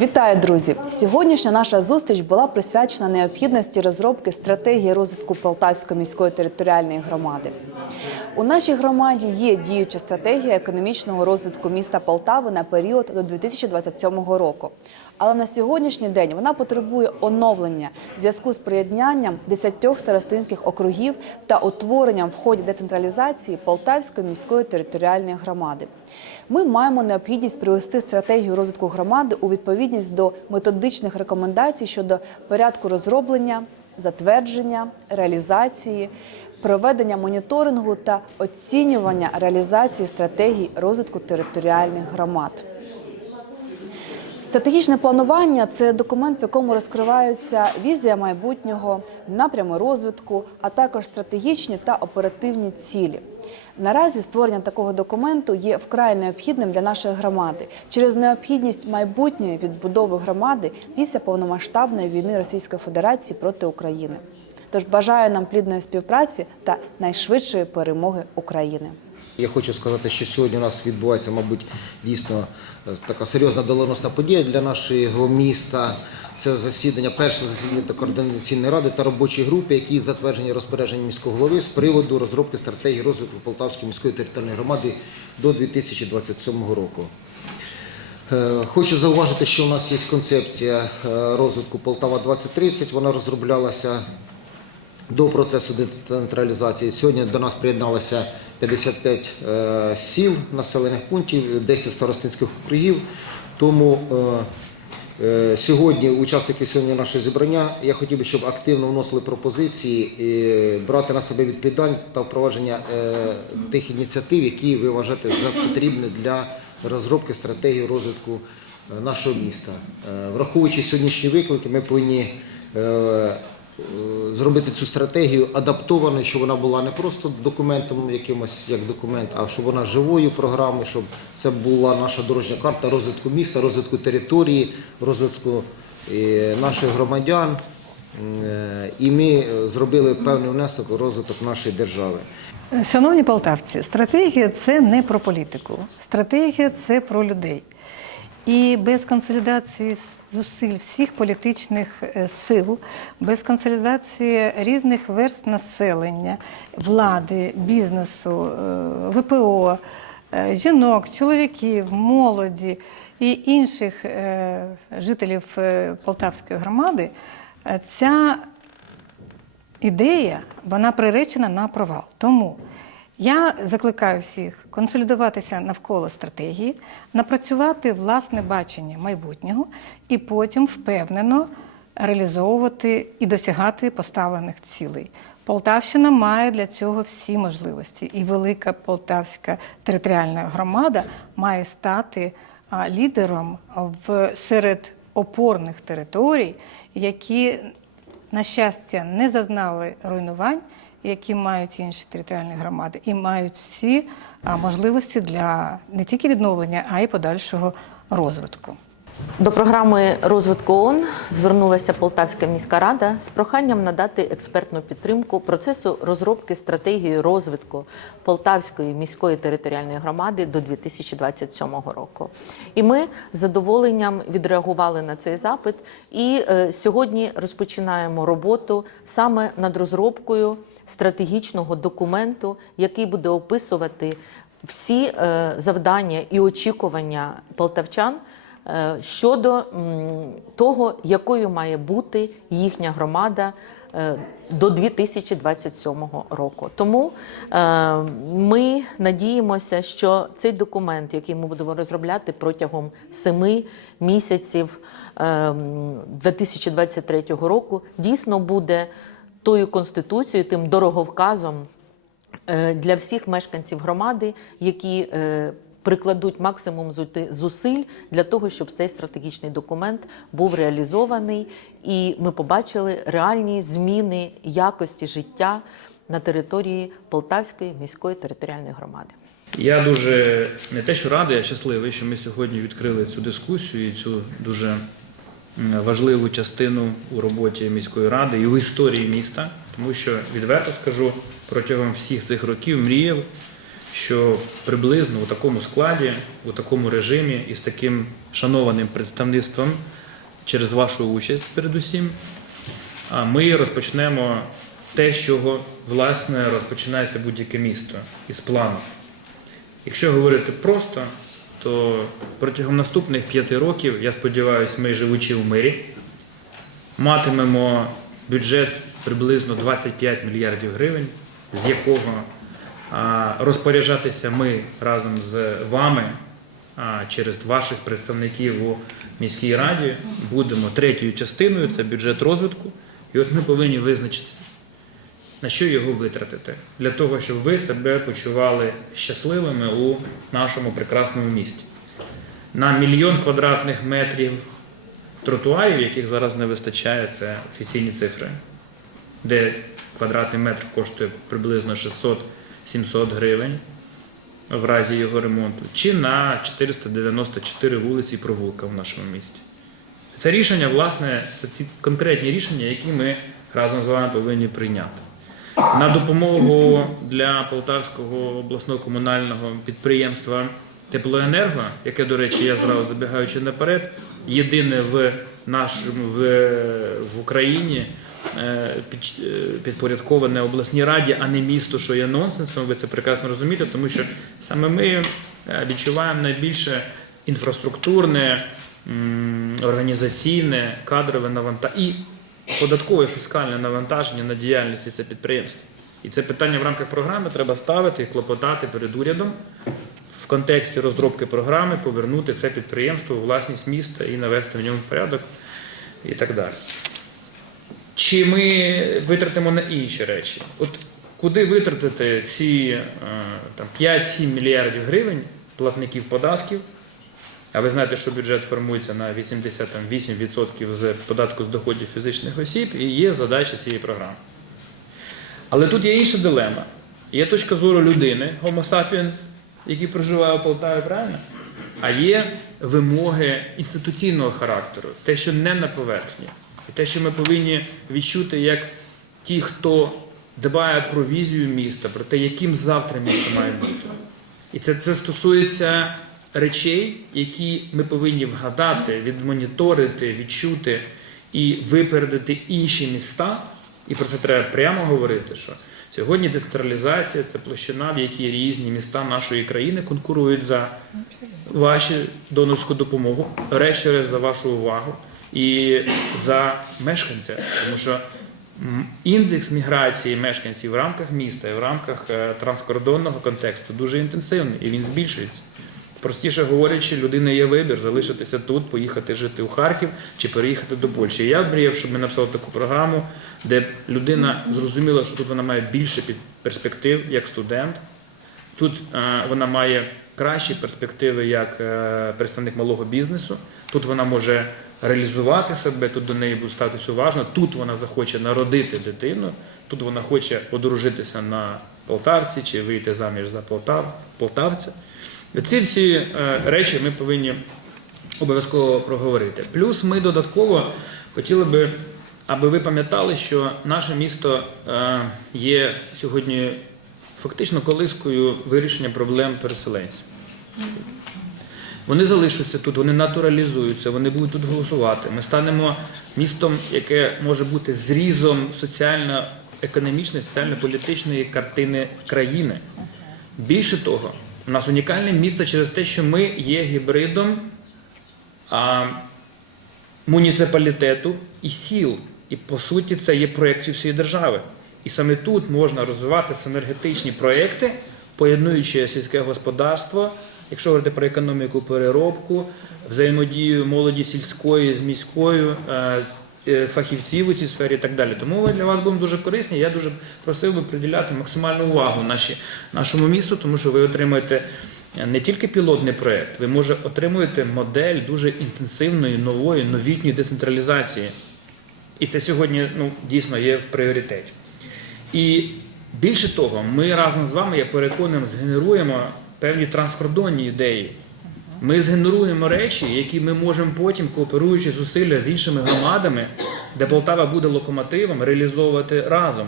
Вітаю, друзі! Сьогоднішня наша зустріч була присвячена необхідності розробки стратегії розвитку Полтавської міської територіальної громади. У нашій громаді є діюча стратегія економічного розвитку міста Полтави на період до 2027 року. Але на сьогоднішній день вона потребує оновлення в зв'язку з приєднанням 10 старостинських округів та утворенням в ході децентралізації Полтавської міської територіальної громади. Ми маємо необхідність привести стратегію розвитку громади у відповідність до методичних рекомендацій щодо порядку розроблення, затвердження, реалізації, проведення моніторингу та оцінювання реалізації стратегій розвитку територіальних громад. Стратегічне планування це документ, в якому розкриваються візія майбутнього, напрями розвитку, а також стратегічні та оперативні цілі. Наразі створення такого документу є вкрай необхідним для нашої громади через необхідність майбутньої відбудови громади після повномасштабної війни Російської Федерації проти України. Тож бажаю нам плідної співпраці та найшвидшої перемоги України. Я хочу сказати, що сьогодні у нас відбувається, мабуть, дійсно е, така серйозна доленосна подія для нашого міста. Це засідання, перше засідання та координаційної ради та робочої групи, які затверджені розпорядженням міського голови з приводу розробки стратегії розвитку Полтавської міської територіальної громади до 2027 року. Е, Хочу зауважити, що у нас є концепція е, розвитку Полтава 2030. Вона розроблялася до процесу децентралізації. Сьогодні до нас приєдналося 55 е, сіл, населених пунктів, 10 старостинських округів. Тому е, е, сьогодні, учасники сьогодні нашого зібрання, я хотів би, щоб активно вносили пропозиції, і брати на себе відповідальність та впровадження тих ініціатив, які ви вважаєте за потрібне для розробки стратегії розвитку нашого міста. Враховуючи сьогоднішні виклики, ми повинні зробити цю стратегію адаптованою, щоб вона була не просто документом якимось як документ, а щоб вона живою програмою, щоб це була наша дорожня карта розвитку міста, розвитку території, розвитку е, наших громадян. Е, І ми е, зробили певний внесок у розвиток нашої держави. Шановні полтавці, стратегія це не про політику. Стратегія це про людей. І без консолідації зусиль всіх політичних е, сил, без консолідації різних верст населення, влади, бізнесу, е, ВПО, е, жінок, чоловіків, молоді і інших жителів Полтавської громади, ця ідея вона приречена на провал. Тому я закликаю всіх консолідуватися навколо стратегії, напрацювати власне бачення майбутнього і потім впевнено реалізовувати і досягати поставлених цілей. Полтавщина має для цього всі можливості, і велика полтавська територіальна громада має стати лідером в серед опорних територій, які на щастя, не зазнали руйнувань, які мають інші територіальні громади, і мають всі можливості для не тільки відновлення, а й подальшого розвитку. До програми розвитку ООН звернулася Полтавська міська рада з проханням надати експертну підтримку процесу розробки стратегії розвитку Полтавської міської територіальної громади до 2027 року. І ми з задоволенням відреагували на цей запит. І е, сьогодні розпочинаємо роботу саме над розробкою стратегічного документу, який буде описувати всі е, завдання і очікування полтавчан. Е, щодо того, якою має бути їхня громада е, до 2027 року. Тому е, ми надіємося, що цей документ, який ми будемо розробляти протягом семи місяців е, 2023 року, дійсно буде тою конституцією, тим дороговказом для всіх мешканців громади, які прикладуть максимум зусиль для того, щоб цей стратегічний документ був реалізований, і ми побачили реальні зміни якості життя на території Полтавської міської територіальної громади. Я дуже не те, що радий, а щасливий, що ми сьогодні відкрили цю дискусію і цю дуже важливу частину у роботі міської ради і в історії міста, тому що відверто скажу, протягом всіх цих років мріяв що приблизно у такому складі, у такому режимі і з таким шанованим представництвом через вашу участь передусім, ми розпочнемо те, з чого власне розпочинається будь-яке місто із плану. Якщо говорити просто, то протягом наступних п'яти років, я сподіваюся, ми живучи в мирі, матимемо бюджет приблизно 25 мільярдів гривень, з якого розпоряджатися ми разом з вами через ваших представників у міській раді будемо третьою частиною, це бюджет розвитку. І от ми повинні визначитися, на що його витратити, для того, щоб ви себе почували щасливими у нашому прекрасному місті. На мільйон квадратних метрів тротуарів, яких зараз не вистачає, це офіційні цифри, де квадратний метр коштує приблизно 600-700 гривень в разі його ремонту, чи на 494 вулиці і провулка в нашому місті. Це рішення, власне, це ці конкретні рішення, які ми разом з вами повинні прийняти. На допомогу для Полтавського обласного комунального підприємства Теплоенерго, яке, до речі, я зразу забігаючи наперед, єдине в нашому в, в Україні підпорядковане обласній раді, а не місто, що є нонсенсом. Ви це прекрасно розумієте, тому що саме ми е, відчуваємо найбільше інфраструктурне, організаційне, кадрове навантаження і податкове фіскальне навантаження на діяльність це підприємство. І це питання в рамках програми треба ставити і клопотати перед урядом в контексті розробки програми, повернути це підприємство у власність міста і навести в ньому порядок і так далі. Чи ми витратимо на інші речі? От куди витратити ці е, там, 5-7 мільярдів гривень платників податків? А ви знаєте, що бюджет формується на 88% з податку з доходів фізичних осіб і є задача цієї програми. Але тут є інша дилема. Є точка зору людини, Homo sapiens, який проживає у Полтаві, правильно? А є вимоги інституційного характеру, те, що не на поверхні, і те, що ми повинні відчути як ті, хто дбає про візію міста, про те, яким завтра місто має бути. І це, це стосується речей, які ми повинні вгадати, відмоніторити, відчути і випередити інші міста. І про це треба прямо говорити, що сьогодні децентралізація це площина, в якій різні міста нашої країни конкурують за вашу донорську допомогу, решті за вашу увагу і за мешканця. Тому що індекс міграції мешканців в рамках міста і в рамках е, транскордонного контексту дуже інтенсивний і він збільшується. Простіше говорячи, людина є вибір залишитися тут, поїхати жити у Харків чи переїхати до Польщі. Я мріяв, щоб ми написали таку програму, де б людина зрозуміла, що тут вона має більше перспектив як студент. Тут е, вона має кращі перспективи як е, представник малого бізнесу. Тут вона може реалізувати себе, тут до неї буде ставитись уважно. Тут вона захоче народити дитину, тут вона хоче одружитися на полтавці чи вийти заміж за полтав, полтавця. Ці всі е, речі ми повинні обов'язково проговорити. Плюс ми додатково хотіли би, аби ви пам'ятали, що наше місто е, є сьогодні фактично колискою вирішення проблем переселенців. Вони залишаться тут, вони натуралізуються, вони будуть тут голосувати. Ми станемо містом, яке може бути зрізом соціально-економічної, соціально-політичної картини країни. Більше того, у нас унікальне місто через те, що ми є гібридом а, муніципалітету і сіл. І по суті це є проєкцією всієї держави. І саме тут можна розвивати синергетичні проєкти, поєднуючи сільське господарство, якщо говорити про економіку, переробку, взаємодію молоді сільської з міською. е, е, Фахівців у цій сфері і так далі. Тому ми для вас будемо дуже корисні. Я дуже просив би приділяти максимальну увагу наші, нашому місту, тому що ви отримуєте не тільки пілотний проєкт, ви може отримуєте модель дуже інтенсивної, нової, новітньої децентралізації. І це сьогодні ну, дійсно є в пріоритеті. І більше того, ми разом з вами, я переконаний, згенеруємо певні транскордонні ідеї. Ми згенеруємо речі, які ми можемо потім, кооперуючи зусилля з іншими громадами, де Полтава буде локомотивом, реалізовувати разом.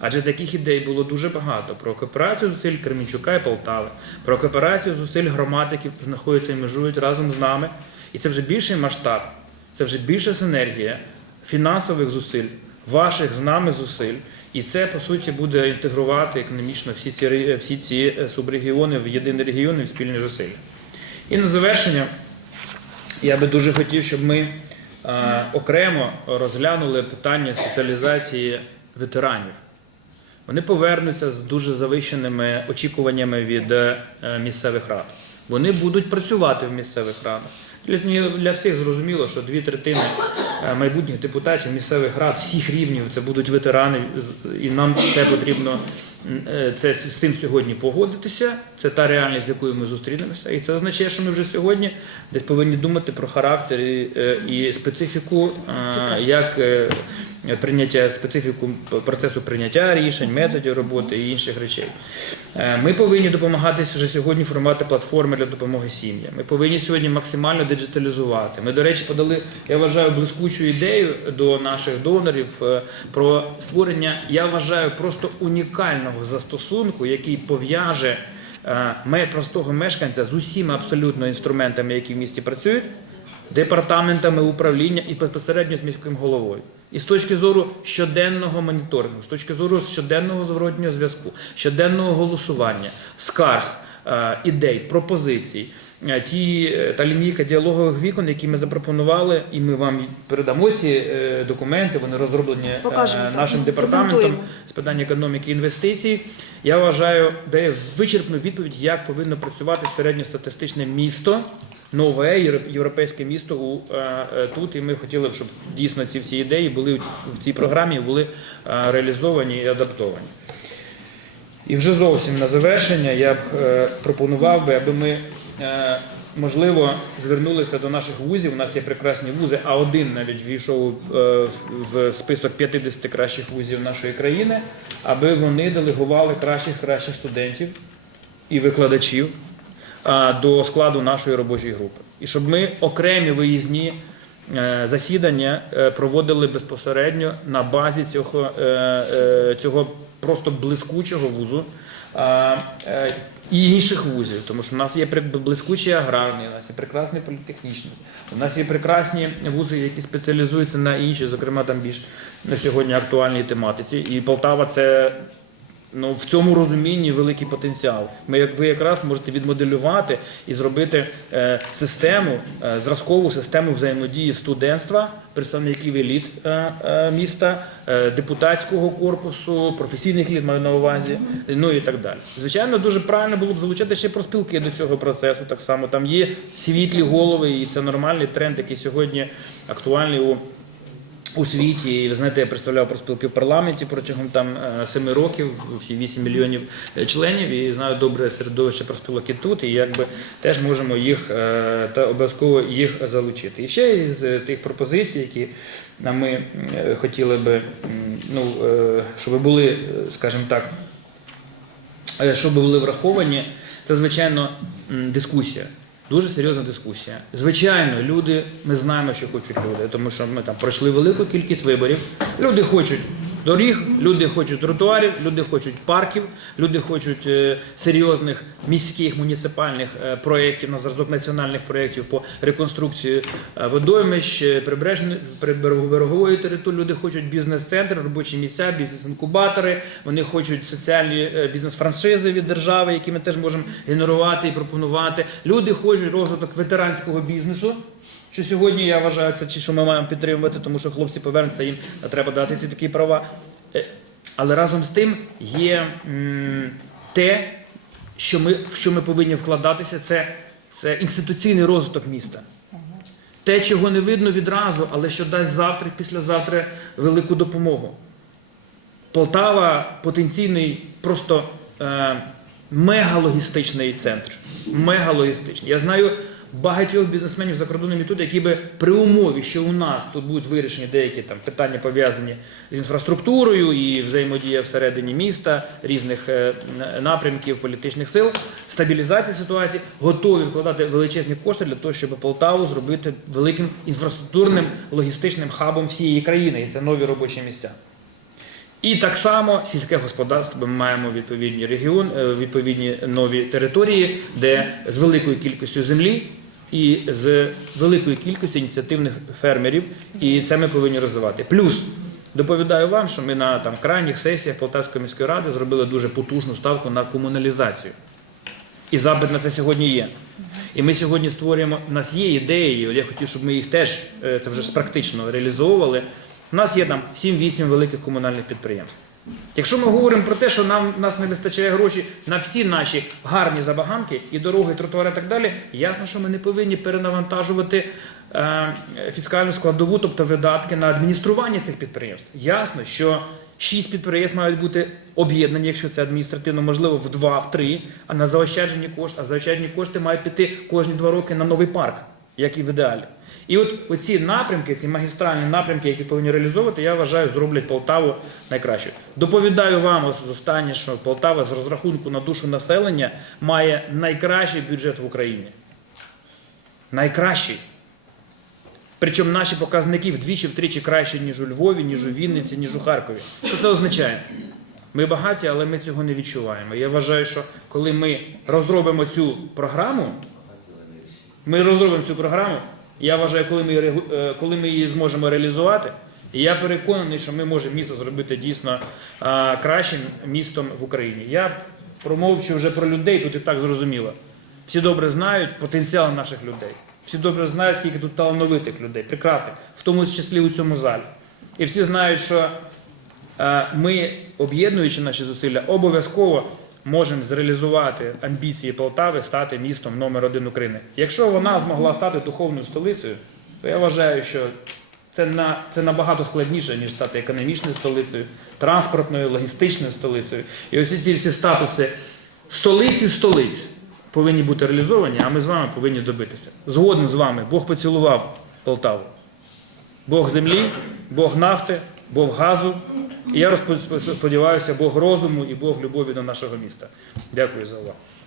Адже таких ідей було дуже багато про кооперацію зусиль Кременчука і Полтави, про кооперацію зусиль громад, які знаходяться і межують разом з нами. І це вже більший масштаб, це вже більша синергія фінансових зусиль, ваших з нами зусиль. І це по суті буде інтегрувати економічно всі ці всі ці е, субрегіони в єдиний регіон і в спільні зусилля. І на завершення я би дуже хотів, щоб ми е, окремо розглянули питання соціалізації ветеранів. Вони повернуться з дуже завищеними очікуваннями від е, місцевих рад. Вони будуть працювати в місцевих радах. Для, для всіх зрозуміло, що дві третини е, майбутніх депутатів місцевих рад всіх рівнів це будуть ветерани, і нам це потрібно е, це з цим сьогодні погодитися. Це та реальність, з якою ми зустрінемося. І це означає, що ми вже сьогодні десь повинні думати про характер і, е, і специфіку, як прийняття специфіку процесу прийняття рішень, методів роботи і інших речей. Е, Ми повинні допомагати вже сьогодні формувати платформи для допомоги сім'ям. Ми повинні сьогодні максимально диджиталізувати. Ми, до речі, подали, я вважаю, блискучу ідею до наших донорів е, про створення, я вважаю, просто унікального застосунку, який пов'яже е, простого мешканця з усіма абсолютно інструментами, які в місті працюють, департаментами управління і безпосередньо з міським головою. І з точки зору щоденного моніторингу, з точки зору щоденного зворотнього зв'язку, щоденного голосування, скарг, е, ідей, пропозицій, е, ті е, та лінійка діалогових вікон, які ми запропонували, і ми вам передамо ці документи. Вони розроблені Покажемо, нашим ну, департаментом презентуємо. з питань економіки і інвестицій. Я вважаю, дає вичерпну відповідь, як повинно працювати середньостатистичне місто. Нове європейське місто у, е, е, тут, і ми хотіли б, щоб дійсно ці всі ідеї були в цій програмі були е, реалізовані і адаптовані. І вже зовсім на завершення я б пропонував би, аби ми, можливо, звернулися до наших вузів. У нас є прекрасні вузи, а один навіть війшов в список 50 кращих вузів нашої країни, аби вони делегували кращих кращих студентів і викладачів до складу нашої робочої групи. І щоб ми окремі виїзні е, засідання е, проводили безпосередньо на базі цього, е, е, цього просто блискучого вузу. е, І інших вузів, тому що в нас є блискучий аграрний, у нас є прекрасний політехнічний, у нас є прекрасні вузи, які спеціалізуються на інші, зокрема там більш на сьогодні актуальній тематиці. І Полтава це Ну, в цьому розумінні великий потенціал. Ми, як ви якраз можете відмоделювати і зробити е, систему, е, зразкову систему взаємодії студентства, представників еліт е, е, міста, е, депутатського корпусу, професійних еліт маю на увазі, ну і так далі. Звичайно, дуже правильно було б залучати ще профспілки до цього процесу. Так само там є світлі голови, і це нормальний тренд, який сьогодні актуальний у у світі. І ви знаєте, я представляв профспілки в парламенті протягом там е, семи років, всі 8 мільйонів е, членів, і знаю добре середовище профспілок і тут, і якби теж можемо їх е, та обов'язково їх залучити. І ще із тих пропозицій, які ми хотіли би, ну, щоб були, скажімо так, щоб були враховані, це звичайно дискусія. Дуже серйозна дискусія. Звичайно, люди, ми знаємо, що хочуть люди, тому що ми там пройшли велику кількість виборів. Люди хочуть доріг, люди хочуть тротуарів, люди хочуть парків, люди хочуть е, серйозних міських муніципальних е, проєктів на зразок національних проєктів по реконструкції е, водоймищ, прибережної території. Люди хочуть бізнес-центр, робочі місця, бізнес-інкубатори. Вони хочуть соціальні бізнес-франшизи від держави, які ми теж можемо генерувати і пропонувати. Люди хочуть розвиток ветеранського бізнесу. Що сьогодні я вважаю, це чи що ми маємо підтримувати, тому що хлопці повернуться, їм треба дати ці такі права. Е, Але разом з тим є те, що ми, в що ми повинні вкладатися, це, це інституційний розвиток міста. Те, чого не видно відразу, але що дасть завтра, післязавтра велику допомогу. Полтава потенційний просто е, мегалогістичний центр. Мегалогістичний. Я знаю багатьох бізнесменів за кордоном тут, які би при умові, що у нас тут будуть вирішені деякі там питання пов'язані з інфраструктурою і взаємодія всередині міста, різних е, напрямків політичних сил, стабілізація ситуації, готові вкладати величезні кошти для того, щоб Полтаву зробити великим інфраструктурним логістичним хабом всієї країни. І це нові робочі місця. І так само сільське господарство ми маємо відповідні регіон, е, відповідні нові території, де з великою кількістю землі і з великою кількістю ініціативних фермерів, і це ми повинні розвивати. Плюс доповідаю вам, що ми на там крайніх сесіях Полтавської міської ради зробили дуже потужну ставку на комуналізацію. І запит на це сьогодні є. І ми сьогодні створюємо, у нас є ідеї, я хотів, щоб ми їх теж е, це вже практично реалізовували. У нас є там 7-8 великих комунальних підприємств. Якщо ми говоримо про те, що нам нас не вистачає грошей на всі наші гарні забаганки і дороги, і тротуари і так далі, ясно, що ми не повинні перенавантажувати е, фіскальну складову, тобто видатки на адміністрування цих підприємств. Ясно, що шість підприємств мають бути об'єднані, якщо це адміністративно можливо, в два, в три, а на заощаджені кошти, а заощаджені кошти мають піти кожні два роки на новий парк, як і в ідеалі. І от оці напрямки, ці магістральні напрямки, які повинні реалізовувати, я вважаю, зроблять Полтаву найкращою. Доповідаю вам ось останнє, що Полтава з розрахунку на душу населення має найкращий бюджет в Україні. Найкращий. Причому наші показники вдвічі-втричі кращі, ніж у Львові, ніж у Вінниці, ніж у Харкові. Що це означає? Ми багаті, але ми цього не відчуваємо. Я вважаю, що коли ми розробимо цю програму, ми розробимо цю програму, я вважаю, коли ми, е, коли ми її зможемо реалізувати, і я переконаний, що ми можемо місто зробити дійсно кращим містом в Україні. Я промовчу вже про людей, тут і так зрозуміло. Всі добре знають потенціал наших людей. Всі добре знають, скільки тут талановитих людей, прекрасних, в тому числі у цьому залі. І всі знають, що ми, об'єднуючи наші зусилля, обов'язково можемо зреалізувати амбіції Полтави стати містом номер один України. Якщо вона змогла стати духовною столицею, то я вважаю, що це, на, це набагато складніше, ніж стати економічною столицею, транспортною, логістичною столицею. І ось ці всі статуси столиці столиць повинні бути реалізовані, а ми з вами повинні добитися. Згоден з вами, Бог поцілував Полтаву. Бог землі, Бог нафти, Бог газу. І я розподіваюся Бог розуму і Бог любові до нашого міста. Дякую за увагу.